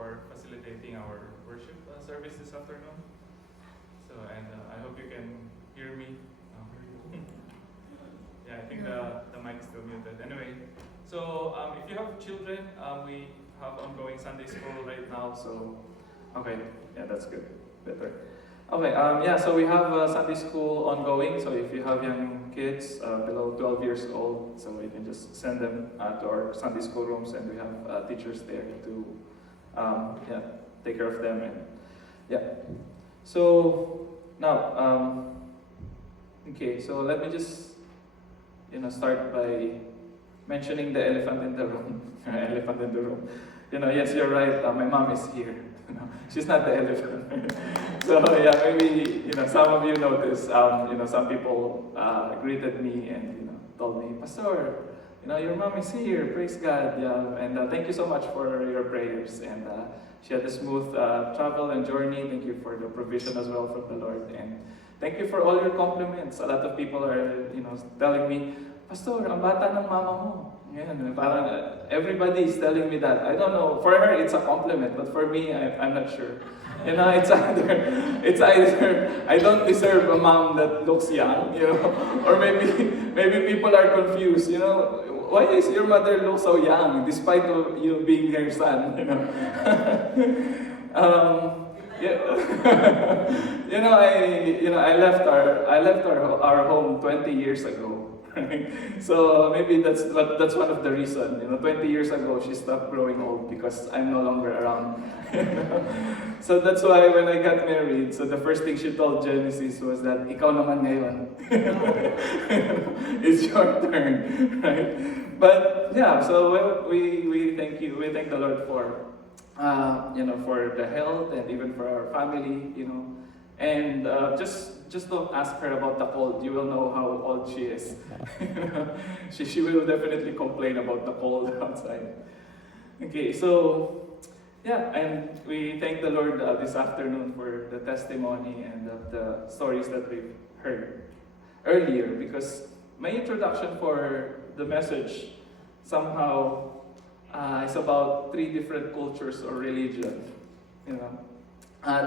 for facilitating our worship service this afternoon. So, and I hope you can hear me. Yeah, I think the mic is still muted. Anyway, so if you have children, we have ongoing Sunday school right now. So, okay, yeah, that's good. Better. Okay, yeah, so we have Sunday school ongoing. So if you have young kids below 12 years old, so you can just send them to our Sunday school rooms, and we have teachers there to yeah, take care of them. And yeah, so now, okay, so let me just start by mentioning the elephant in the room. Elephant in the room. Yes, you're right. My mom is here. She's not the elephant. So yeah, maybe some of you noticed. Some people greeted me and told me, Pastor, your mom is here. Praise God. Yeah, and thank you so much for your prayers. And she had a smooth travel and journey. Thank you for the provision as well from the Lord. And thank you for all your compliments. A lot of people are, telling me, Pastor, ang bata ng mama mo. Yan, parang everybody is telling me that. I don't know. For her, it's a compliment, but for me, I'm not sure. It's either I don't deserve a mom that looks young, or maybe people are confused. Why is your mother look so young despite of you being her son? Yeah. I left our home 20 years ago. So maybe that's one of the reasons. 20 years ago she stopped growing old because I'm no longer around. So that's why when I got married, so the first thing she told Genesis was that ikaw naman ngayon. It's your turn, right? But yeah, so we thank you. We thank the Lord for for the health and even for our family, And just don't ask her about the cold. You will know how old she is. she will definitely complain about the cold outside. Okay, so yeah, and we thank the Lord this afternoon for the testimony and the stories that we've heard earlier, because my introduction for the message somehow is about 3 different cultures or religion.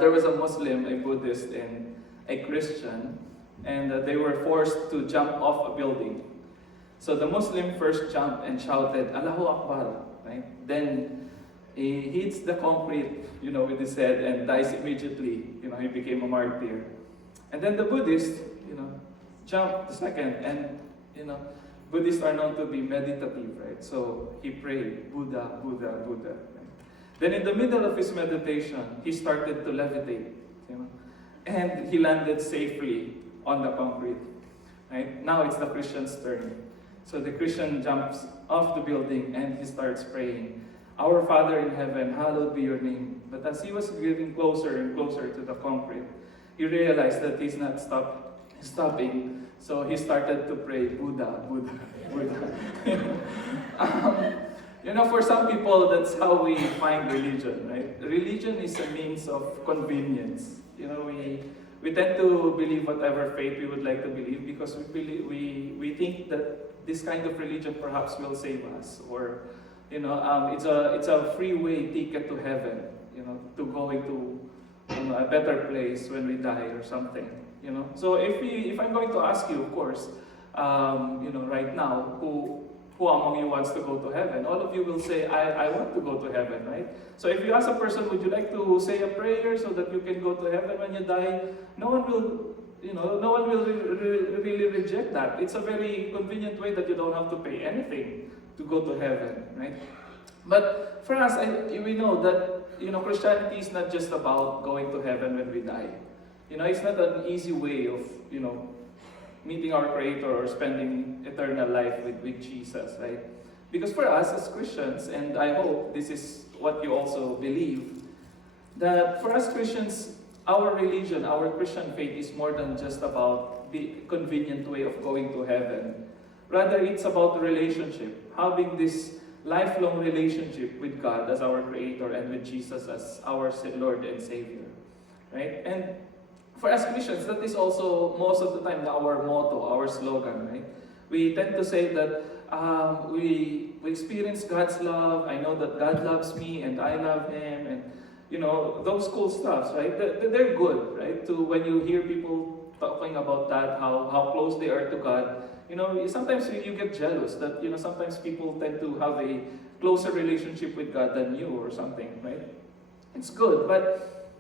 There was a Muslim, a Buddhist, and a Christian, and they were forced to jump off a building. So the Muslim first jumped and shouted, Allahu Akbar, right? Then he hits the concrete, with his head and dies immediately. He became a martyr. And then the Buddhist, jumped the second, and, Buddhists are known to be meditative, right? So he prayed, Buddha, Buddha, Buddha. Then in the middle of his meditation, he started to levitate, and he landed safely on the concrete. Right? Now it's the Christian's turn. So the Christian jumps off the building and he starts praying, Our Father in heaven, hallowed be your name. But as he was getting closer and closer to the concrete, he realized that he's not stopping. So he started to pray, Buddha, Buddha, Buddha. For some people, that's how we find religion, right? Religion is a means of convenience. We tend to believe whatever faith we would like to believe because we think that this kind of religion perhaps will save us, or it's a freeway ticket to heaven, to going to a better place when we die or something, So if I'm going to ask you, of course, right now, who among you wants to go to heaven? All of you will say, I want to go to heaven, right? So if you ask a person, would you like to say a prayer so that you can go to heaven when you die? No one will really reject that. It's a very convenient way that you don't have to pay anything to go to heaven, right? But for us, we know that, Christianity is not just about going to heaven when we die. It's not an easy way of, meeting our Creator or spending eternal life with Jesus, right? Because for us as Christians, and I hope this is what you also believe, that for us Christians, our religion, our Christian faith is more than just about the convenient way of going to heaven. Rather, it's about the relationship, having this lifelong relationship with God as our Creator and with Jesus as our Lord and Savior, right? And for us Christians, that is also most of the time our motto, our slogan, right? We tend to say that we we experience God's love. I know that God loves me and I love Him, and those cool stuffs, right? They're good, right? To when you hear people talking about that, how close they are to God, sometimes you get jealous that sometimes people tend to have a closer relationship with God than you or something, right? It's good, but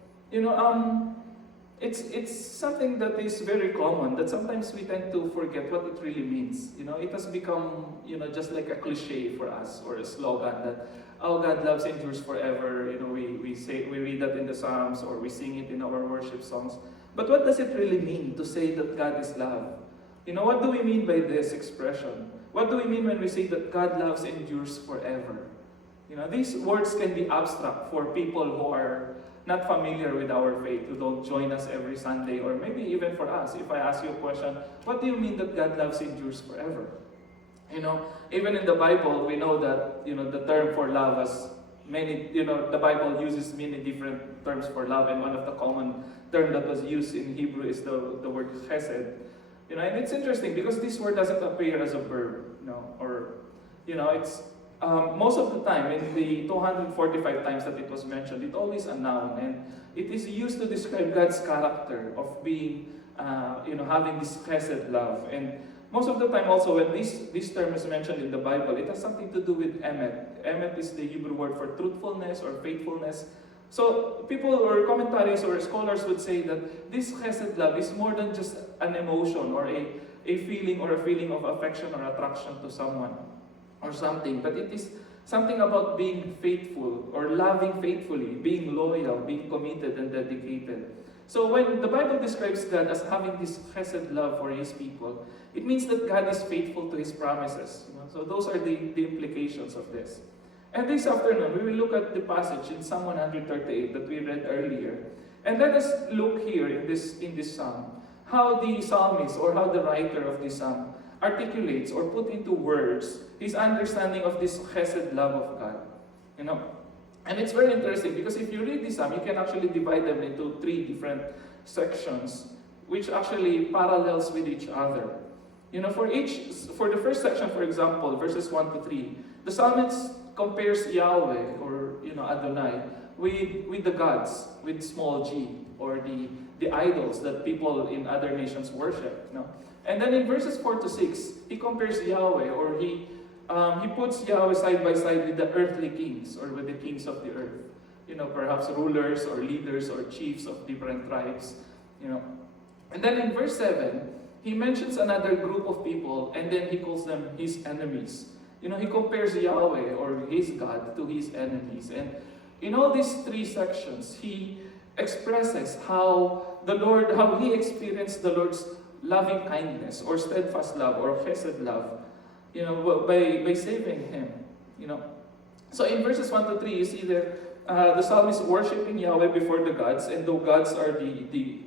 it's something that is very common that sometimes we tend to forget what it really means. It has become just like a cliche for us or a slogan that, oh, God loves endures forever. We read that in the Psalms or we sing it in our worship songs. But what does it really mean to say that God is love? What do we mean by this expression? What do we mean when we say that God loves endures forever? These words can be abstract for people who are not familiar with our faith, who don't join us every Sunday, or maybe even for us. If I ask you a question, what do you mean that God loves endures forever? Even in the Bible, we know that the term for love has many. The Bible uses many different terms for love, and one of the common terms that was used in Hebrew is the word chesed. And it's interesting because this word doesn't appear as a verb, it's most of the time in the 245 times that it was mentioned, it's always a noun, and it is used to describe God's character of being, having this chesed love. And most of the time also when this term is mentioned in the Bible, it has something to do with emet. Emet is the Hebrew word for truthfulness or faithfulness. So people or commentaries or scholars would say that this chesed love is more than just an emotion or a feeling of affection or attraction to someone or something, but it is something about being faithful or loving faithfully, being loyal, being committed and dedicated. So when the Bible describes God as having this chesed love for His people, it means that God is faithful to His promises. So those are the implications of this. And this afternoon, we will look at the passage in Psalm 138 that we read earlier. And let us look here in this psalm, how the psalmist or how the writer of this psalm articulates or put into words his understanding of this chesed love of God. And it's very interesting because if you read this psalm, you can actually divide them into 3 different sections, which actually parallels with each other. For the first section, for example, verses 1 to 3, the psalmist compares Yahweh or Adonai with the gods, with small g, or the idols that people in other nations worship. And then in verses 4 to 6, he compares Yahweh, or he puts Yahweh side by side with the earthly kings, or with the kings of the earth. Perhaps rulers or leaders or chiefs of different tribes. And then in verse 7, he mentions another group of people, and then he calls them his enemies. He compares Yahweh or his God to his enemies. And in all these 3 sections, he expresses how he experienced the Lord's loving kindness or steadfast love or chesed love, by saving him. So in verses 1 to 3, you see there the psalmist worshiping Yahweh before the gods, and the gods are the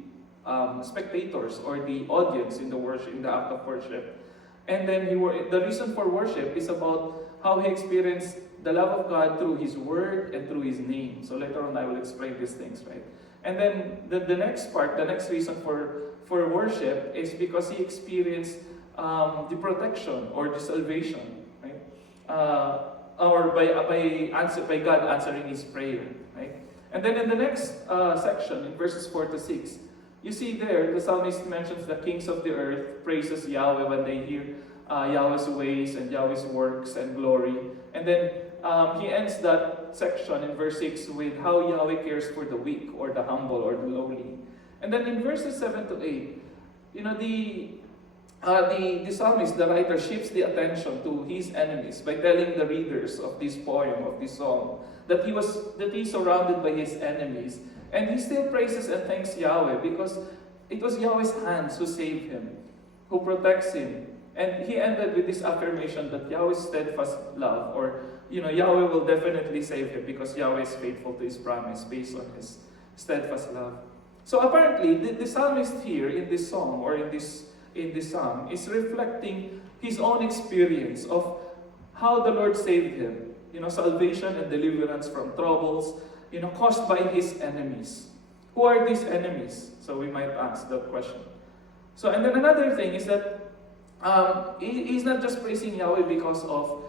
spectators or the audience in the act of worship. And then the reason for worship is about how he experienced the love of God through His Word and through His name. So later on I will explain these things, right? And then the next reason for worship is because he experienced the protection or the salvation, right? Or by God answering his prayer, right? And then in the next section, in verses 4 to 6, you see there, the psalmist mentions the kings of the earth, praises Yahweh when they hear Yahweh's ways and Yahweh's works and glory. And then he ends that section in verse 6 with how Yahweh cares for the weak or the humble or the lowly. And then in verses 7 to 8, the psalmist, the writer, shifts the attention to his enemies by telling the readers of this poem, of this song, that he's surrounded by his enemies. And he still praises and thanks Yahweh because it was Yahweh's hands who saved him, who protects him. And he ended with this affirmation that Yahweh's steadfast love, or Yahweh will definitely save him because Yahweh is faithful to His promise based on His steadfast love. So apparently, the psalmist here in this song or in this psalm is reflecting his own experience of how the Lord saved him. Salvation and deliverance from troubles, caused by his enemies. Who are these enemies? So we might ask that question. So, and then another thing is that he's not just praising Yahweh because of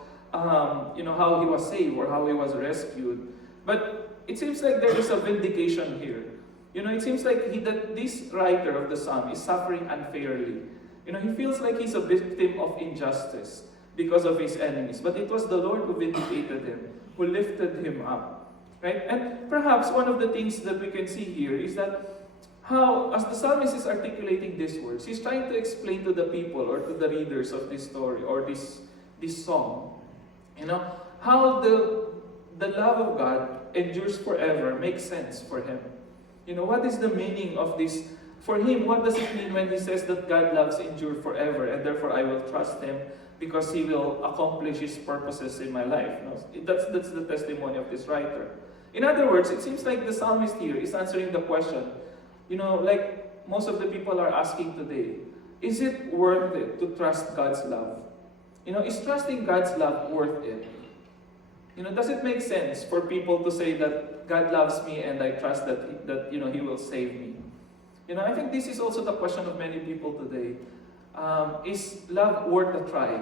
how he was saved or how he was rescued. But it seems like there is a vindication here. It seems like that this writer of the psalm is suffering unfairly. He feels like he's a victim of injustice because of his enemies. But it was the Lord who vindicated him, who lifted him up. Right? And perhaps one of the things that we can see here is that how, as the psalmist is articulating these words, he's trying to explain to the people or to the readers of this story or this song, how the love of God endures forever makes sense for him. What is the meaning of this? For him, what does it mean when he says that God loves endure forever and therefore I will trust him because he will accomplish his purposes in my life? That's the testimony of this writer. In other words, it seems like the psalmist here is answering the question, like most of the people are asking today, is it worth it to trust God's love? Is trusting God's love worth it? Does it make sense for people to say that God loves me and I trust that He will save me? I think this is also the question of many people today. Is love worth a try?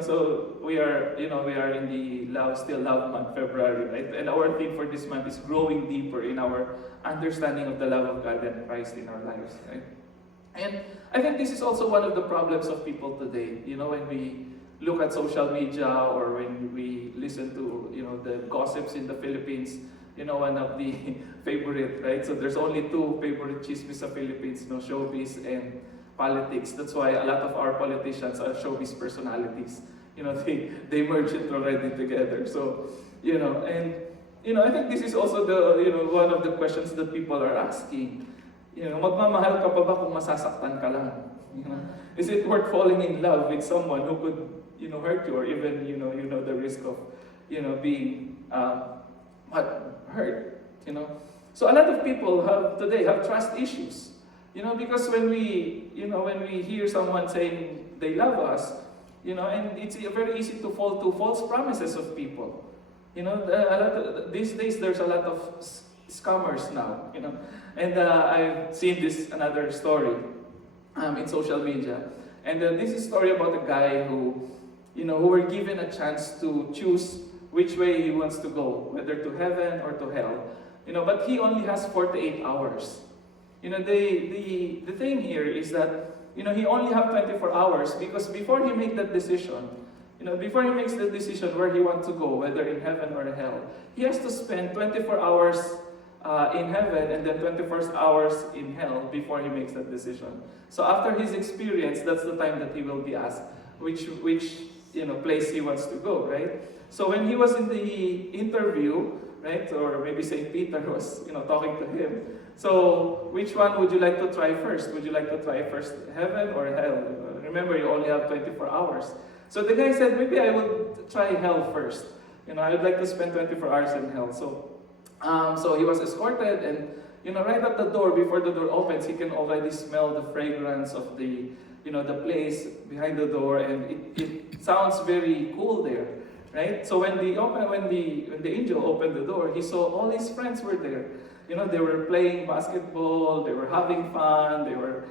So we are in the Still Love Month, February, right? And our theme for this month is growing deeper in our understanding of the love of God and Christ in our lives, right? And I think this is also one of the problems of people today. When we look at social media or when we listen to the gossips in the Philippines, one of the favorite, right? So there's only two favorite chismis sa Philippines, showbiz and politics. That's why a lot of our politicians are showbiz personalities. They merge it already together. So, I think this is also one of the questions that people are asking. Magmamahal ka pa ba kung masasaktan ka lang? Is it worth falling in love with someone who could, hurt you or even, the risk of, being hurt? So a lot of people today have trust issues. Because when we hear someone saying they love us, and it's very easy to fall to false promises of people. These days there's a lot of scammers now, and I've seen another story in social media, and this is a story about a guy who were given a chance to choose which way he wants to go, whether to heaven or to hell, but he only has 48 hours. The thing here is that, he only have 24 hours because before he make that decision, before he makes the decision where he wants to go, whether in heaven or hell, he has to spend 24 hours in heaven and then 24 hours in hell before he makes that decision. So after his experience, that's the time that he will be asked which place he wants to go, right? So when he was in the interview, right, or maybe St. Peter was talking to him, so which one would you like to try first? Would you like to try first heaven or hell? Remember, you only have 24 hours. So the guy said, maybe I would try hell first. I would like to spend 24 hours in hell. So he was escorted, and right at the door, before the door opens, he can already smell the fragrance of the place behind the door, and it sounds very cool there, right? So when the angel opened the door, he saw all his friends were there. They were playing basketball, they were having fun, they were,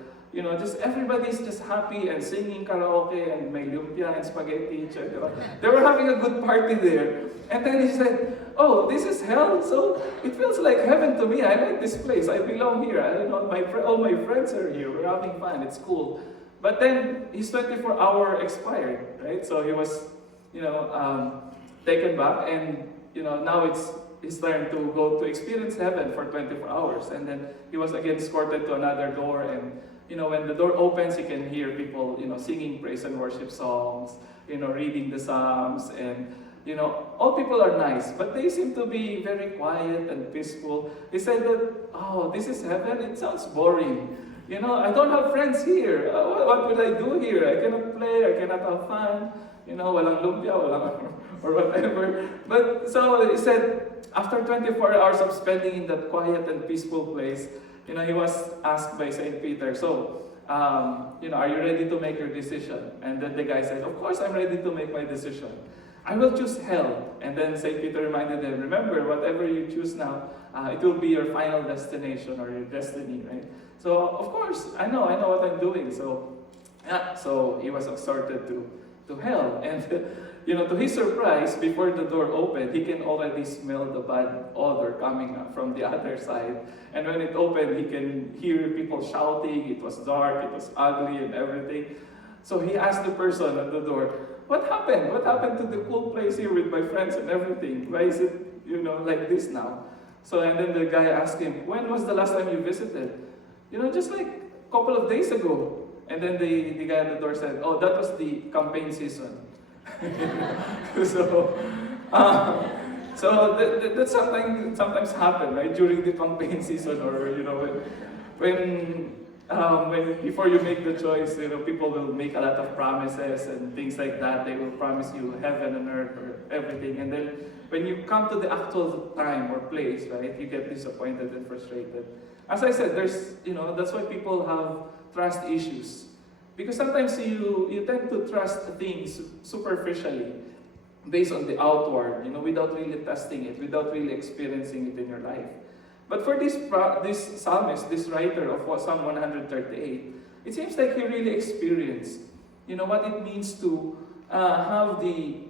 just everybody's just happy and singing karaoke and may lumpia and spaghetti. They were having a good party there. And then he said, oh, this is hell? So it feels like heaven to me. I like this place. I belong here. All my friends are here. We're having fun. It's cool. But then his 24-hour expired, right? So he was, taken back, and now it's his turn to go to experience heaven for 24 hours. And then he was again escorted to another door, and when the door opens, he can hear people, singing praise and worship songs, reading the Psalms, and all people are nice, but they seem to be very quiet and peaceful. He said that, oh, this is heaven? It sounds boring. I don't have friends here. What will I do here? I cannot play, I cannot have fun. Walang lumpia, walang or whatever. But so he said, after 24 hours of spending in that quiet and peaceful place, he was asked by St. Peter, so, are you ready to make your decision? And then the guy said, of course I'm ready to make my decision. I will choose hell. And then St. Peter reminded him, remember, whatever you choose now, it will be your final destination or your destiny, right? So, of course, I know what I'm doing. So he was exhorted to hell. And, to his surprise, before the door opened, he can already smell the bad odor coming up from the other side. And when it opened, he can hear people shouting. It was dark, it was ugly and everything. So he asked the person at the door, what happened? What happened to the cool place here with my friends and everything? Why is it, like this now? So, and then the guy asked him, when was the last time you visited? Just like a couple of days ago. And then the guy at the door said, oh, that was the campaign season. so, that sometimes happen, right? During the campaign season, or when before you make the choice, people will make a lot of promises and things like that. They will promise you heaven and earth or everything, and then when you come to the actual time or place, right, you get disappointed and frustrated. As I said, that's why people have trust issues. Because sometimes you tend to trust things superficially, based on the outward, without really testing it, without really experiencing it in your life. But for this psalmist, this writer of Psalm 138, it seems like he really experienced, what it means to have the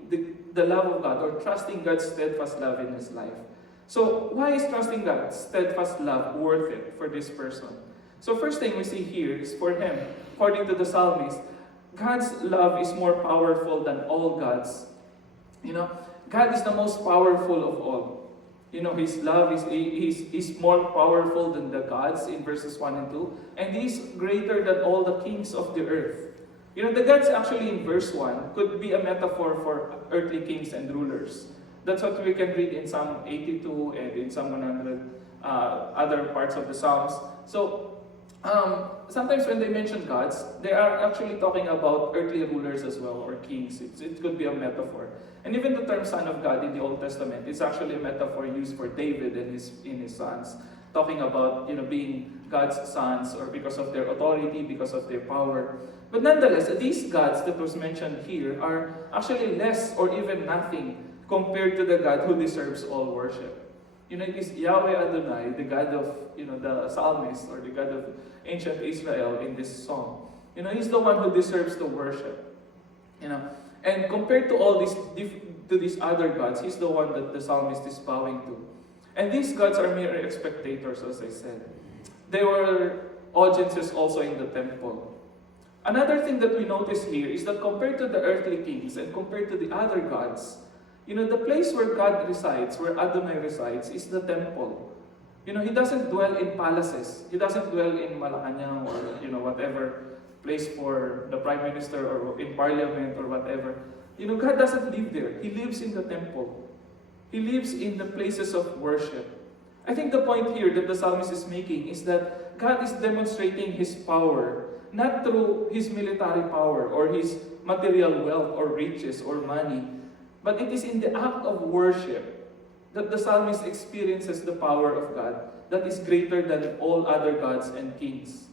love of God, or trusting God's steadfast love in his life. So why is trusting God's steadfast love worth it for this person? So first thing we see here is, for him, according to the psalmist, God's love is more powerful than all gods. God is the most powerful of all. His love is more powerful than the gods in verses 1 and 2. And he's greater than all the kings of the earth. The gods actually in verse 1 could be a metaphor for earthly kings and rulers. That's what we can read in Psalm 82 and in Psalm 100, other parts of the Psalms. So, sometimes when they mention gods, they are actually talking about earthly rulers as well, or kings. It could be a metaphor. And even the term Son of God in the Old Testament is actually a metaphor used for David and his sons, talking about being God's sons, or because of their authority, because of their power. But nonetheless, these gods that was mentioned here are actually less or even nothing compared to the God who deserves all worship. It is Yahweh Adonai, the God of, the psalmist, or the God of ancient Israel in this song. He's the one who deserves the worship. And compared to all these other gods, he's the one that the psalmist is bowing to. And these gods are mere spectators, as I said. They were audiences also in the temple. Another thing that we notice here is that compared to the earthly kings and compared to the other gods, the place where God resides, where Adonai resides, is the temple. He doesn't dwell in palaces. He doesn't dwell in Malacanang, or, whatever place for the prime minister, or in parliament, or whatever. God doesn't live there. He lives in the temple. He lives in the places of worship. I think the point here that the psalmist is making is that God is demonstrating his power, not through his military power, or his material wealth, or riches, or money, but it is in the act of worship that the psalmist experiences the power of God that is greater than all other gods and kings.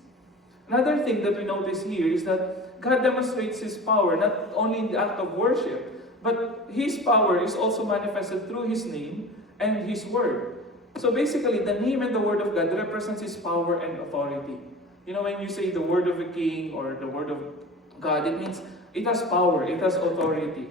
Another thing that we notice here is that God demonstrates his power not only in the act of worship, but his power is also manifested through his name and his word. So basically, the name and the word of God represents his power and authority. When you say the word of a king or the word of God, it means it has power, it has authority,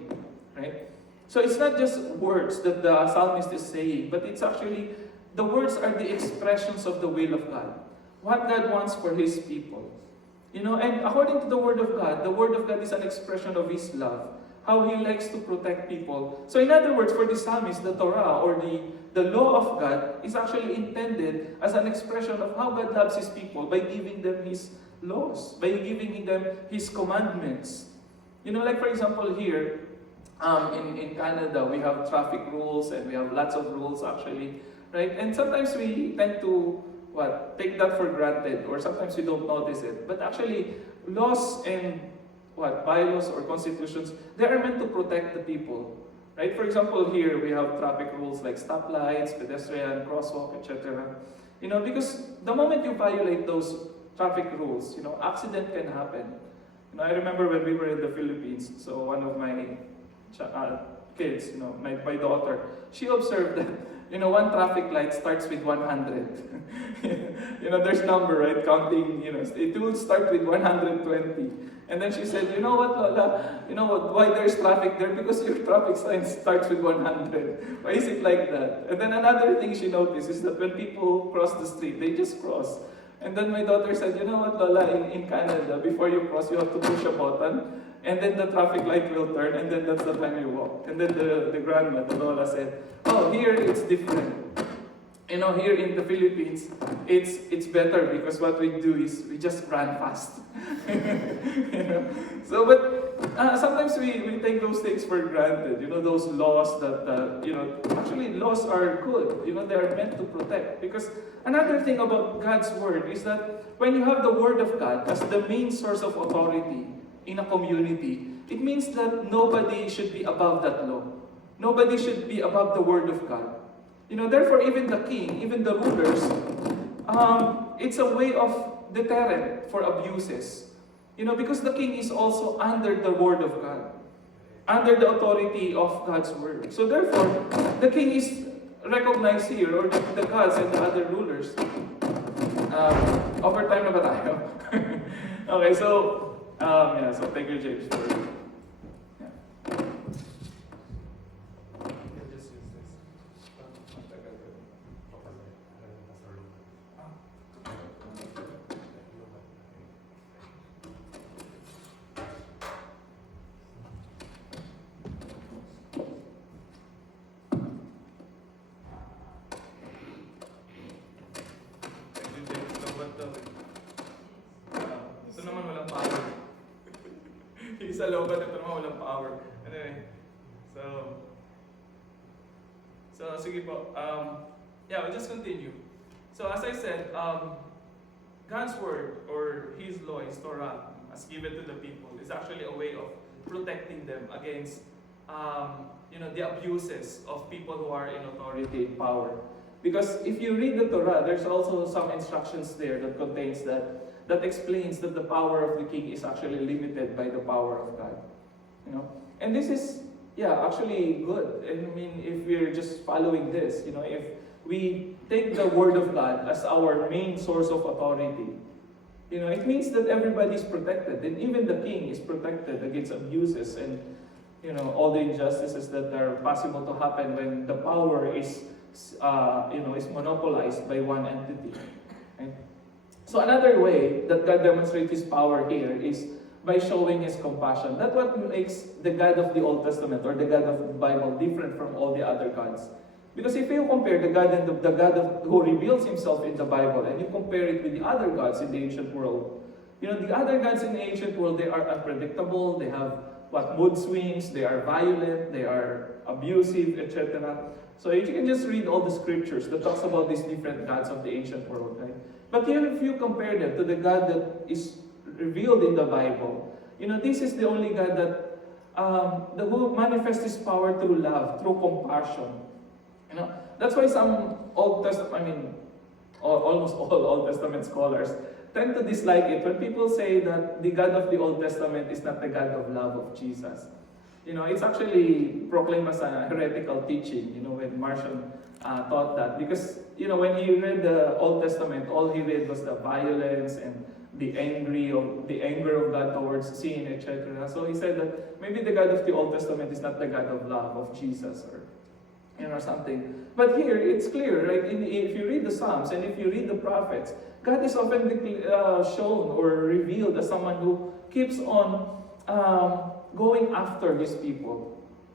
right? So it's not just words that the psalmist is saying, but it's actually, the words are the expressions of the will of God. What God wants for his people. And according to the word of God is an expression of his love. How he likes to protect people. So in other words, for the psalmist, the Torah, or the law of God, is actually intended as an expression of how God loves his people by giving them his laws, by giving them his commandments. Like for example here, in Canada, we have traffic rules and we have lots of rules actually, right? And sometimes we tend to, take that for granted, or sometimes we don't notice it. But actually, laws and bylaws or constitutions, they are meant to protect the people, right? For example, here we have traffic rules like stoplights, pedestrian, crosswalk, etc. Because the moment you violate those traffic rules, accident can happen. I remember when we were in the Philippines, so one of my kids, my daughter, she observed that one traffic light starts with 100. There's number, right? Counting, it will start with 120. And then she said, you know what, Lola? You know what? Why there's traffic there? Because your traffic sign starts with 100. Why is it like that? And then another thing she noticed is that when people cross the street, they just cross. And then my daughter said, you know what, Lola, in Canada, before you cross, you have to push a button, and then the traffic light will turn, and then that's the time you walk. And then the grandma, the Lola, said, oh, here it's different. Here in the Philippines, it's better because what we do is we just run fast. So, but sometimes we take those things for granted. Those laws that actually laws are good. They are meant to protect. Because another thing about God's word is that when you have the word of God as the main source of authority in a community, it means that nobody should be above that law. Nobody should be above the word of God. Therefore, even the king, even the rulers, it's a way of deterrent for abuses. Because the king is also under the word of God, under the authority of God's word. So therefore, the king is recognized here, or the gods and the other rulers. Overtime na ba tayo? Okay, so, so thank you, James, for... Ito naman walang power. Isa looban, ito naman walang power. Anyway, so sige po. We'll just continue. So as I said, God's word or His law, His Torah, as given to the people, is actually a way of protecting them against, the abuses of people who are in authority and power. Because if you read the Torah, there's also some instructions there that contains that explains that the power of the king is actually limited by the power of God. And this is, actually good. And I mean, if we're just following this, if we take the word of God as our main source of authority, it means that everybody is protected, and even the king is protected against abuses and, all the injustices that are possible to happen when the power is monopolized by one entity. Right? So another way that God demonstrates His power here is by showing His compassion. That's what makes the God of the Old Testament or the God of the Bible different from all the other gods. Because if you compare the God and the God who reveals Himself in the Bible, and you compare it with the other gods in the ancient world, the other gods in the ancient world, they are unpredictable, they have mood swings, they are violent, they are abusive, etc. So you can just read all the scriptures that talks about these different gods of the ancient world, right? But here, if you compare them to the God that is revealed in the Bible, this is the only God that who manifests His power through love, through compassion. That's why some almost all Old Testament scholars tend to dislike it when people say that the God of the Old Testament is not the God of love of Jesus. It's actually proclaimed as a heretical teaching, when Marcion taught that. Because, when he read the Old Testament, all he read was the violence and the anger of God towards sin, etc. So he said that maybe the God of the Old Testament is not the God of love of Jesus or something. But here, it's clear, right? If you read the Psalms and if you read the prophets, God is often shown or revealed as someone who keeps on going after His people.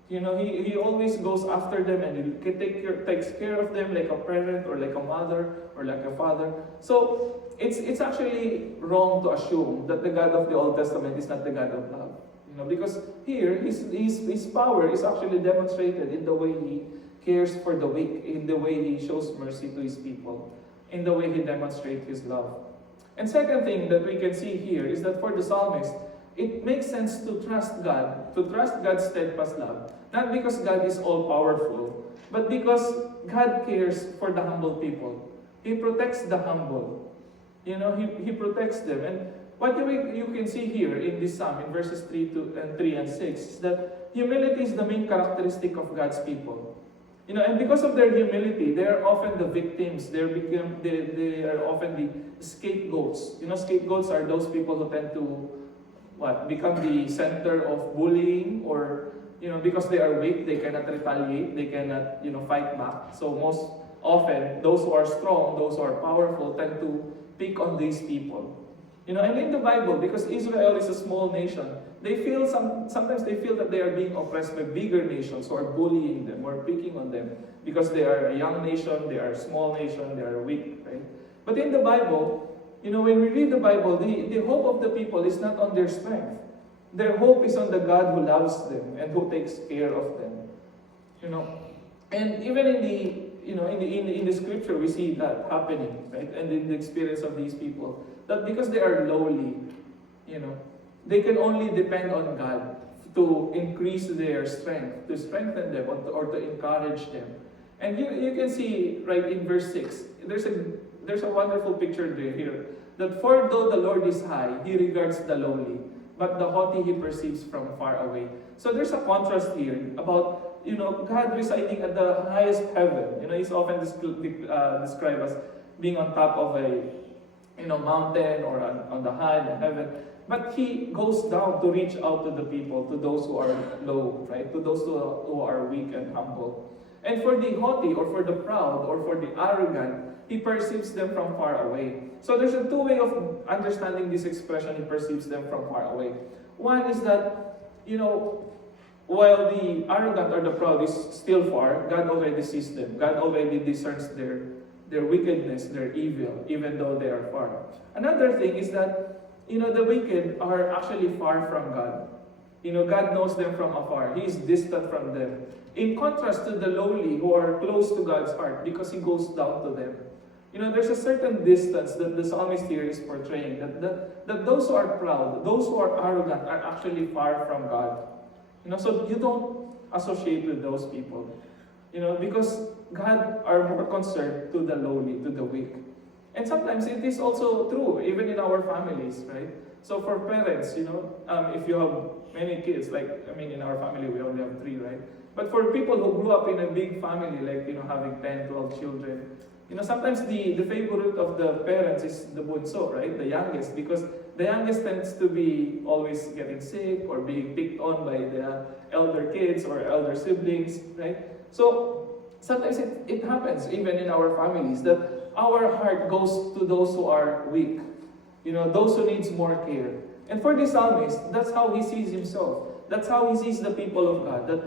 He always goes after them, and He takes care of them like a parent or like a mother or like a father. So it's actually wrong to assume that the God of the Old Testament is not the God of love. Because here His power is actually demonstrated in the way He cares for the weak, in the way He shows mercy to His people, in the way He demonstrates His love. And second thing that we can see here is that for the psalmist, it makes sense to trust God, to trust God's steadfast love. Not because God is all-powerful, but because God cares for the humble people. He protects the humble. He protects them. And what you can see here in this psalm, in verses 3 and 6, is that humility is the main characteristic of God's people. And because of their humility, they are often the victims. They are often the scapegoats. Scapegoats are those people who tend to become the center of bullying, or because they are weak, they cannot retaliate, they cannot fight back. So most often, those who are strong, those who are powerful, tend to pick on these people. And in the Bible, because Israel is a small nation, sometimes they feel that they are being oppressed by bigger nations who are bullying them or picking on them because they are a young nation, they are a small nation, they are weak, right? But in the Bible, when we read the Bible, the hope of the people is not on their strength. Their hope is on the God who loves them and who takes care of them. And even in the scripture, we see that happening, right? And in the experience of these people, that because they are lowly, they can only depend on God to increase their strength, to strengthen them, or to encourage them. And you can see right in verse 6, there's a wonderful picture there here, that for though the Lord is high, He regards the lowly, but the haughty He perceives from far away. So there's a contrast here about God residing at the highest heaven. He's often described as being on top of a mountain, or on the high heaven. But He goes down to reach out to the people, to those who are low, right? To those who are weak and humble. And for the haughty, or for the proud, or for the arrogant, He perceives them from far away. So there's a two way of understanding this expression, He perceives them from far away. One is that, while the arrogant or the proud is still far, God already sees them. God already discerns their wickedness, their evil, even though they are far. Another thing is that, the wicked are actually far from God. God knows them from afar. He is distant from them. In contrast to the lowly, who are close to God's heart because He goes down to them. There's a certain distance that the psalmist here is portraying, that those who are proud, those who are arrogant, are actually far from God. So you don't associate with those people. Because God are more concerned to the lowly, to the weak. And sometimes it is also true, even in our families, right? So for parents, if you have many kids, in our family we only have 3, right? But for people who grew up in a big family, having 10, 12 children, sometimes the favorite of the parents is the bunso, right? The youngest, because the youngest tends to be always getting sick or being picked on by the elder kids or elder siblings, right? So sometimes it happens even in our families that our heart goes to those who are weak, those who needs more care. And for the psalmist, that's how he sees himself. That's how he sees the people of God. That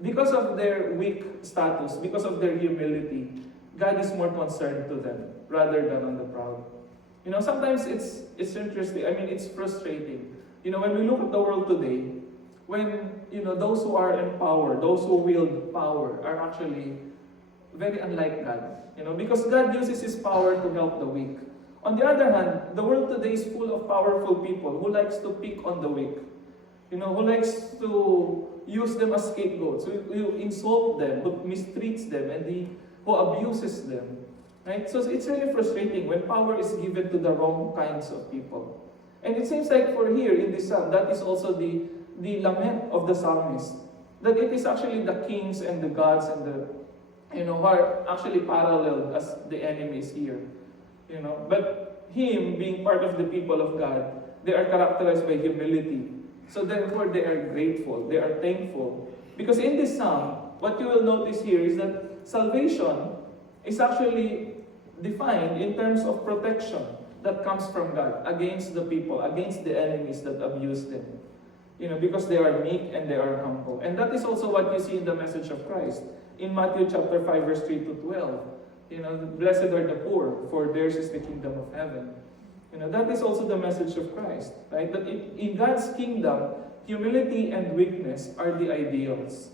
because of their weak status, because of their humility, God is more concerned to them rather than on the proud. Sometimes it's interesting. It's frustrating. When we look at the world today, when those who are in power, those who wield power, are actually very unlike God. Because God uses His power to help the weak. On the other hand, the world today is full of powerful people who likes to pick on the weak. Who likes to use them as scapegoats, who insult them, who mistreats them, and who abuses them. Right? So it's really frustrating when power is given to the wrong kinds of people. And it seems like for here in this psalm, that is also the lament of the psalmist. That it is actually the kings and the gods and the who are actually paralleled as the enemies here. But him being part of the people of God, they are characterized by humility. So therefore they are grateful, they are thankful. Because in this psalm, what you will notice here is that salvation is actually defined in terms of protection that comes from God against the people, against the enemies that abuse them. Because they are meek and they are humble. And that is also what you see in the message of Christ. In Matthew chapter 5, verse 3 to 12, blessed are the poor, for theirs is the kingdom of heaven. That is also the message of Christ, right? That in God's kingdom, humility and weakness are the ideals.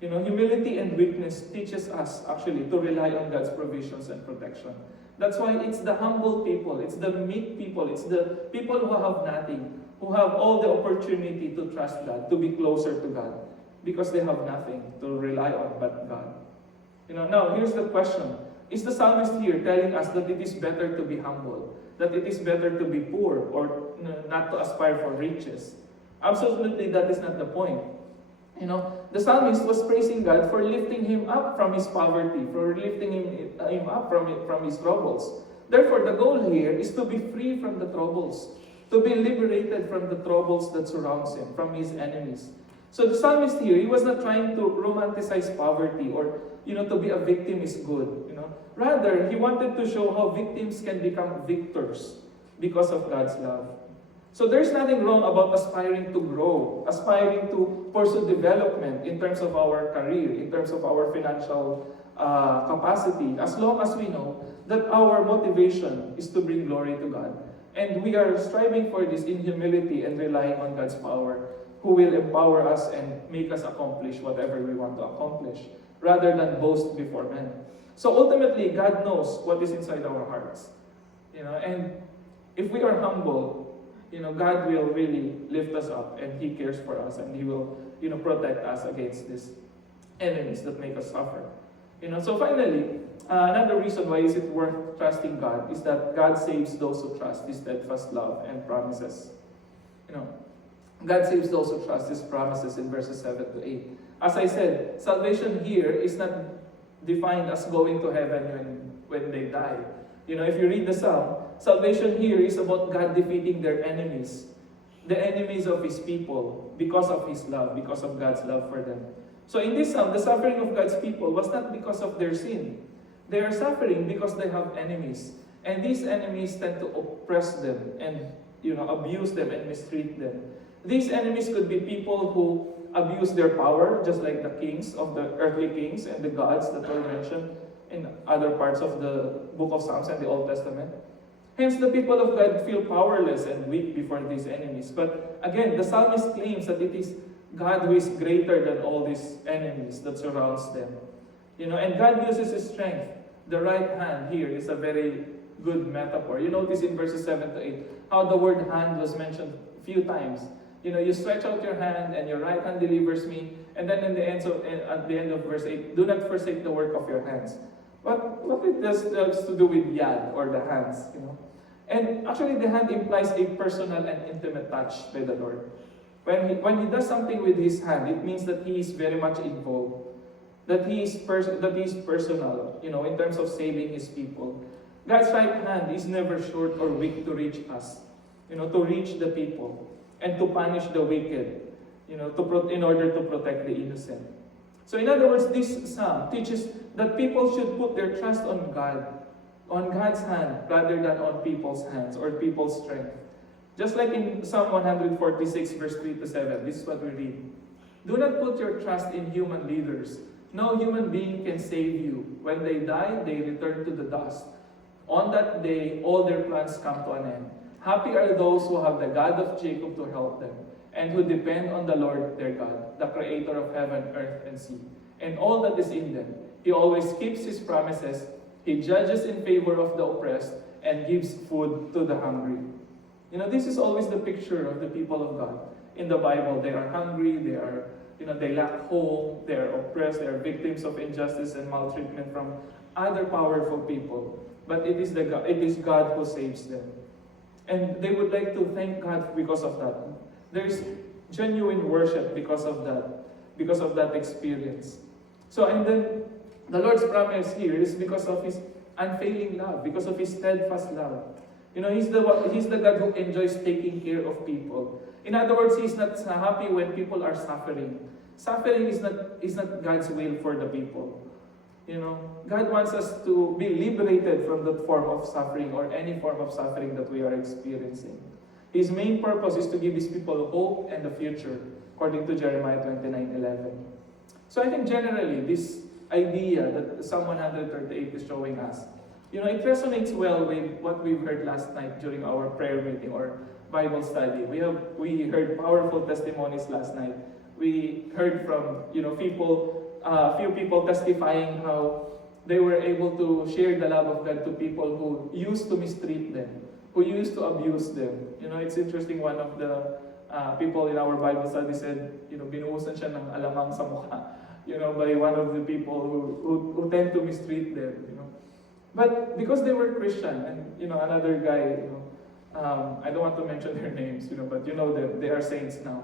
Humility and weakness teaches us actually to rely on God's provisions and protection. That's why it's the humble people, it's the meek people, it's the people who have nothing, who have all the opportunity to trust God, to be closer to God, because they have nothing to rely on but God. Now here's the question. Is the psalmist here telling us that it is better to be humble, that it is better to be poor, or not to aspire for riches? Absolutely, that is not the point. the psalmist was praising God for lifting him up from his poverty, for lifting him up from his troubles. Therefore, the goal here is to be free from the troubles, to be liberated from the troubles that surrounds him, from his enemies. So the psalmist here, he was not trying to romanticize poverty or, to be a victim is good. Rather, he wanted to show how victims can become victors because of God's love. So there's nothing wrong about aspiring to grow, aspiring to pursue development in terms of our career, in terms of our financial capacity, as long as we know that our motivation is to bring glory to God. And we are striving for this in humility and relying on God's power, who will empower us and make us accomplish whatever we want to accomplish, rather than boast before men. So ultimately, God knows what is inside our hearts. And if we are humble, God will really lift us up, and He cares for us, and He will, protect us against these enemies that make us suffer. So finally, another reason why is it worth trusting God is that God saves those who trust His steadfast love and promises. God saves those who trust His promises in verses 7 to 8. As I said, salvation here is not defined as going to heaven when they die. If you read the Psalm, salvation here is about God defeating their enemies, the enemies of His people, because of His love, because of God's love for them. So in this Psalm, the suffering of God's people was not because of their sin. They are suffering because they have enemies. And these enemies tend to oppress them and abuse them and mistreat them. These enemies could be people who abuse their power, just like the kings of the earthly kings and the gods that were mentioned in other parts of the book of Psalms and the Old Testament. Hence, the people of God feel powerless and weak before these enemies. But again, the psalmist claims that it is God who is greater than all these enemies that surrounds them. And God uses His strength. The right hand here is a very good metaphor. You notice in verses 7 to 8 how the word hand was mentioned a few times. You stretch out your hand and your right hand delivers me. And then at the end of verse 8, do not forsake the work of your hands. What it does to do with yad, or the hands, And actually the hand implies a personal and intimate touch by the Lord. When he does something with his hand, it means that he is very much involved. That he is personal, in terms of saving his people. God's right hand is never short or weak to reach us, to reach the people, and to punish the wicked, in order to protect the innocent. So in other words, this psalm teaches that people should put their trust on God, on God's hand, rather than on people's hands or people's strength. Just like in Psalm 146, verse 3 to 7, this is what we read. Do not put your trust in human leaders. No human being can save you. When they die, they return to the dust. On that day, all their plans come to an end. Happy are those who have the God of Jacob to help them, and who depend on the Lord their God, the creator of heaven, earth, and sea, and all that is in them. He always keeps His promises. He judges in favor of the oppressed and gives food to the hungry. This is always the picture of the people of God. In the Bible, they are hungry, they lack home, they are oppressed, they are victims of injustice and maltreatment from other powerful people. But it is God who saves them. And they would like to thank God because of that. There is genuine worship because of that experience. So, and then the Lord's promise here is because of His unfailing love, because of His steadfast love. He's the God who enjoys taking care of people. In other words, He's not happy when people are suffering. Suffering is not God's will for the people. God wants us to be liberated from that form of suffering or any form of suffering that we are experiencing. His main purpose is to give His people hope and a future, according to Jeremiah 29:11. So I think generally this idea that Psalm 138 is showing us, it resonates well with what we've heard last night during our prayer meeting or Bible study. We heard powerful testimonies last night. We heard from few people testifying how they were able to share the love of God to people who used to mistreat them, who used to abuse them. It's interesting, one of the people in our Bible study said, binuhusan siya ng alamang sa mukha, by one of the people who tend to mistreat them. But because they were Christian, and another guy, I don't want to mention their names, but them, they are saints now.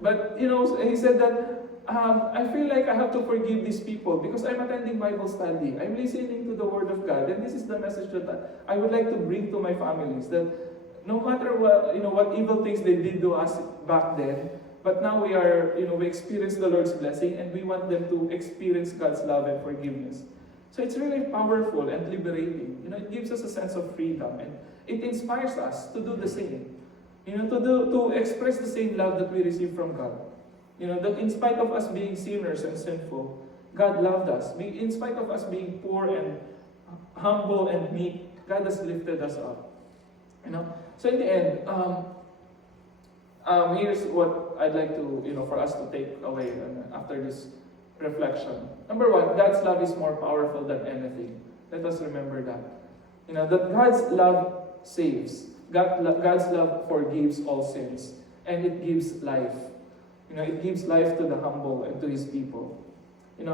But he said that I feel like I have to forgive these people because I'm attending Bible study. I'm listening to the Word of God, and this is the message that I would like to bring to my families. That no matter what what evil things they did to us back then, but now we experience the Lord's blessing, and we want them to experience God's love and forgiveness. So it's really powerful and liberating. It gives us a sense of freedom, and it inspires us to do the same. To express the same love that we receive from God. That in spite of us being sinners and sinful, God loved us. In spite of us being poor and humble and meek, God has lifted us up. So in the end, here's what I'd like to, for us to take away after this reflection. Number one, God's love is more powerful than anything. Let us remember that. That God's love saves. God's love forgives all sins. And it gives life. It gives life to the humble and to His people.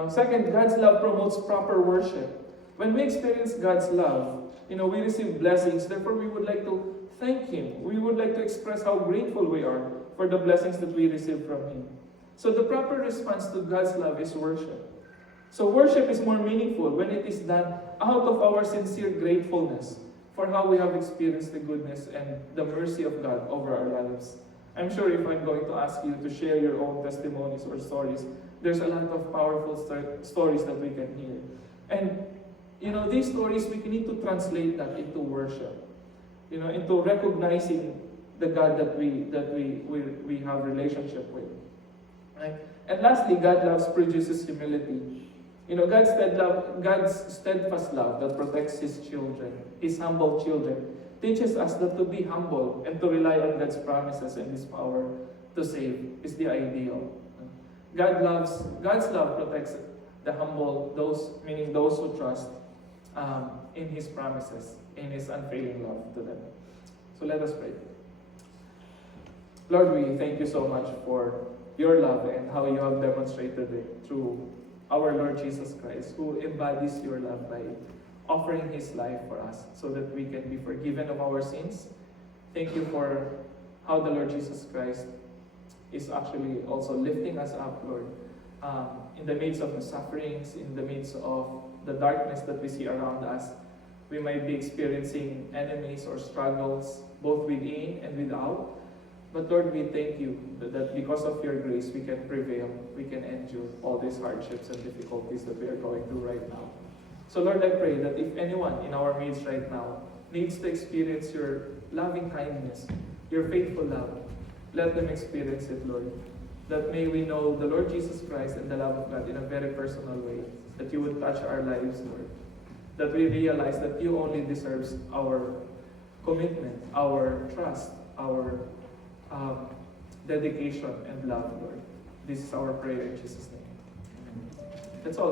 Second, God's love promotes proper worship. When we experience God's love, we receive blessings. Therefore, we would like to thank Him. We would like to express how grateful we are for the blessings that we receive from Him. So the proper response to God's love is worship. So worship is more meaningful when it is done out of our sincere gratefulness for how we have experienced the goodness and the mercy of God over our lives. I'm sure if I'm going to ask you to share your own testimonies or stories, there's a lot of powerful stories that we can hear. And, these stories, we need to translate that into worship. Into recognizing the God that we have relationship with. Right? And lastly, God's love produces humility. God's steadfast love that protects His children, His humble children, teaches us that to be humble and to rely on God's promises and His power to save is the ideal. God's love protects the humble, meaning those who trust in His promises, in His unfailing love to them. So let us pray. Lord, we thank You so much for Your love and how You have demonstrated it through our Lord Jesus Christ, who embodies Your love by offering His life for us so that we can be forgiven of our sins. Thank You for how the Lord Jesus Christ is actually also lifting us up, Lord, in the midst of the sufferings, in the midst of the darkness that we see around us. We might be experiencing enemies or struggles, both within and without. But Lord, we thank You that because of Your grace, we can prevail, we can endure all these hardships and difficulties that we are going through right now. So Lord, I pray that if anyone in our midst right now needs to experience Your loving kindness, Your faithful love, let them experience it, Lord. That may we know the Lord Jesus Christ and the love of God in a very personal way. That You would touch our lives, Lord. That we realize that You only deserves our commitment, our trust, our dedication and love, Lord. This is our prayer in Jesus' name. Amen. That's all.